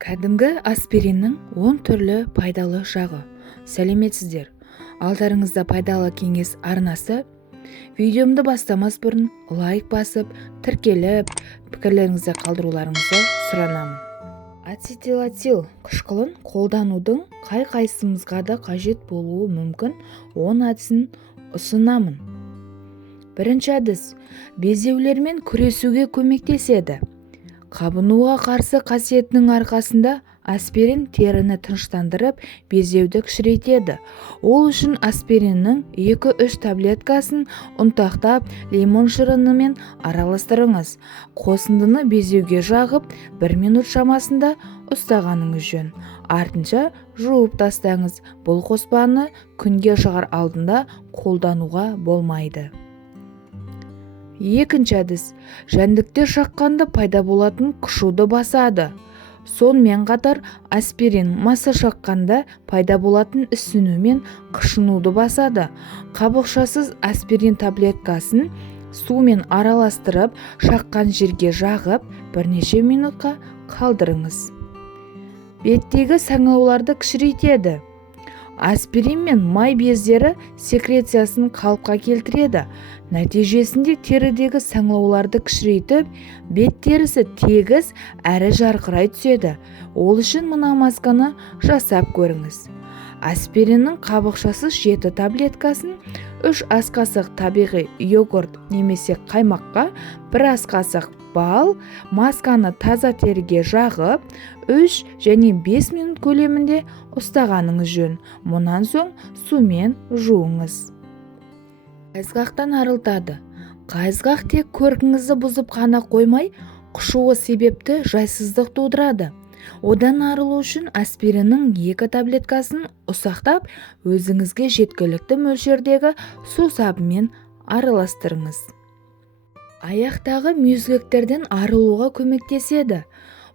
Кәдімгі аспириннің 10 түрлі пайдалы жағы. Сәлеметсіздер. Алдарыңызда пайдалы кеңес арнасы. Видеомды бастамас бұрын лайк басып, тіркеліп, пікірлеріңізді қалдыруларыңызды сұранамын. Ацетилатил қышқылын қолданудың қай-қайсымызға да қажет болуы мүмкін 10 әдісін ұсынамын. Бірінші әдіс безеулермен күресуге көмектеседі. Қабынуға қарсы қасиетінің арқасында аспирин теріні тыныштандырып, безеуді кішірейтеді. Ол үшін аспириннің 2-3 таблеткасын ұнтақтап, лимон шырынымен араластырыңыз. Қосындыны безеуге жағып, 1 минут шамасында ұстағаныңыз жөн. Артынша жуып тастаңыз. Бұл қоспаны күнге шығар алдында қолдануға болмайды. Екінші әдіс жәндіктер шаққанда пайда болатын қышуды басады. Сонымен қатар аспирин маса шаққанда пайда болатын ісіну мен қышынуды басады. Қабықшасыз аспирин таблеткасын сумен араластырып, шаққан жерге жағып, бірнеше минутқа қалдырыңыз. Беттегі саңылауларды кішірейтеді. Аспирин мен май бездері секрециясын қалыпқа келтіреді. Нәтижесінде терідегі саңылауларды кішірейтіп, бет терісі тегіс әрі жарқырай түседі. Ол үшін мына масканы жасап көріңіз. Аспириннің қабықшасыз 7 таблеткасын 3 ас қасық табиғи йогурт немесе қаймаққа 1 ас қасық бал, масканы таза теріге жағып, 3 және 5 минут көлемінде ұстағаныңыз жөн. Мұнан соң сумен жуыңыз. Қайызғақтан арылтады. Қайызғақ тек көркіңізді бұзып қана қоймай, қышуы себепті жайсыздық тудырады. Одан арылу үшін аспириннің 2 таблеткасын ұсақтап, өзіңізге жеткілікті мөлшердегі су сабымен араластырыңыз. Аяқтағы мүйізгектерден арылуға көмектеседі.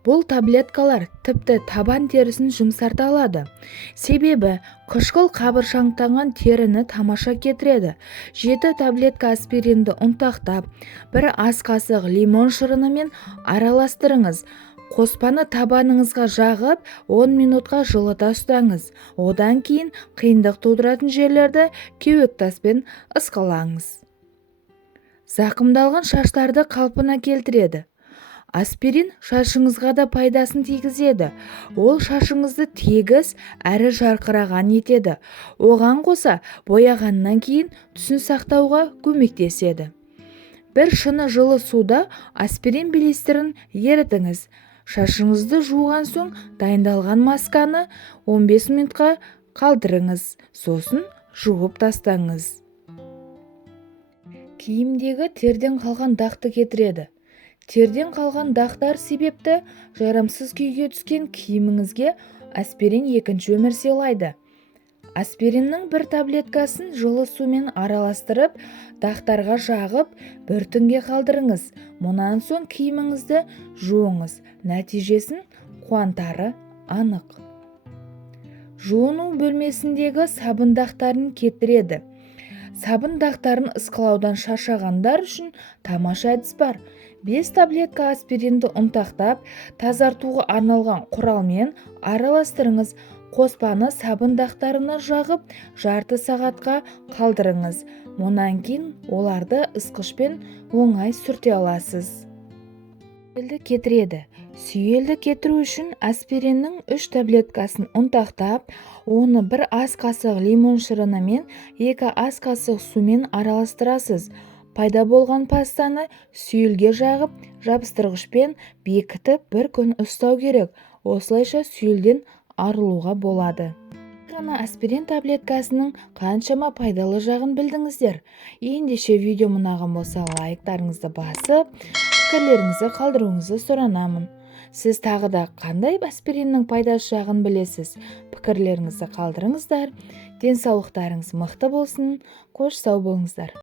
Бұл таблеткалар тіпті табан терісін жұмсарта алады. Себебі қышқыл қабыршақтанған теріні тамаша кетіреді. 7 таблетка аспиринді ұнтақтап, 1 ас қасық лимон шырынымен араластырыңыз. Қоспаны табаныңызға жағып, 10 минутқа жылыта ұстаңыз. Одан кейін қиындық тудыратын жерлерді кеуек таспен ысқылаңыз. Зақымдалған шаштарды қалпына келтіреді. Аспирин шашыңызға да пайдасын тигізеді. Ол шашыңызды тегіс әрі жарқыраған етеді. Оған қоса бояғаннан кейін түсін сақтауға көмектеседі. 1 шыны жылы суда аспирин белестерін ерітіңіз. Шашыңызды жуған соң дайындалған масканы 15 минутқа қалдырыңыз. Сосын жуып тастаңыз. Киімдегі терден қалған дақты кетіреді. Терден қалған дақтар себепті жарамсыз күйге түскен киіміңізге аспирин 2-ші өмір сыйлайды. Аспириннің 1 таблеткасын жылы сумен араластырып, дақтарға жағып, 1 түнге қалдырыңыз. Мұнан соң киіміңізді жуыңыз. Нәтижесін қуантары анық. Жуыну бөлмесіндегі сабын дақтарын кетіреді. Сабын дақтарын ысқылаудан шаршағандар үшін тамаша әдіс бар. 5 таблетка аспиринді ұнтақтап, тазартуға арналған құралмен араластырыңыз. Қоспаны сабын дақтарына жағып, жарты сағатқа қалдырыңыз. Мұнан кейін оларды ысқышпен оңай сүрте аласыз. Сүйелді кетіреді. Сүйелді кетіру үшін аспириннің 3 таблеткасын ұнтақтап, оны 1 ас қасық лимон шырынымен 2 ас қасық сумен араластырасыз. Пайда болған пастаны сүйелге жағып, жабыстырғышпен бекітіп 1 күн ұстау керек. Осылайша сүйелден арылуға болады. Ғана аспирин таблеткасының қаншама пайдалы жағын білдіңіздер. Ендеше видео ұнаған болса лайктарыңызды басып, пікірлеріңізді қалдыруыңызды сұранамын. Сіз тағы да қандай аспириннің пайдасы жағын білесіз? Пікірлеріңізді қалдырыңыздар. Денсаулықтарыңыз мықты болсын. Қош сау болыңыздар.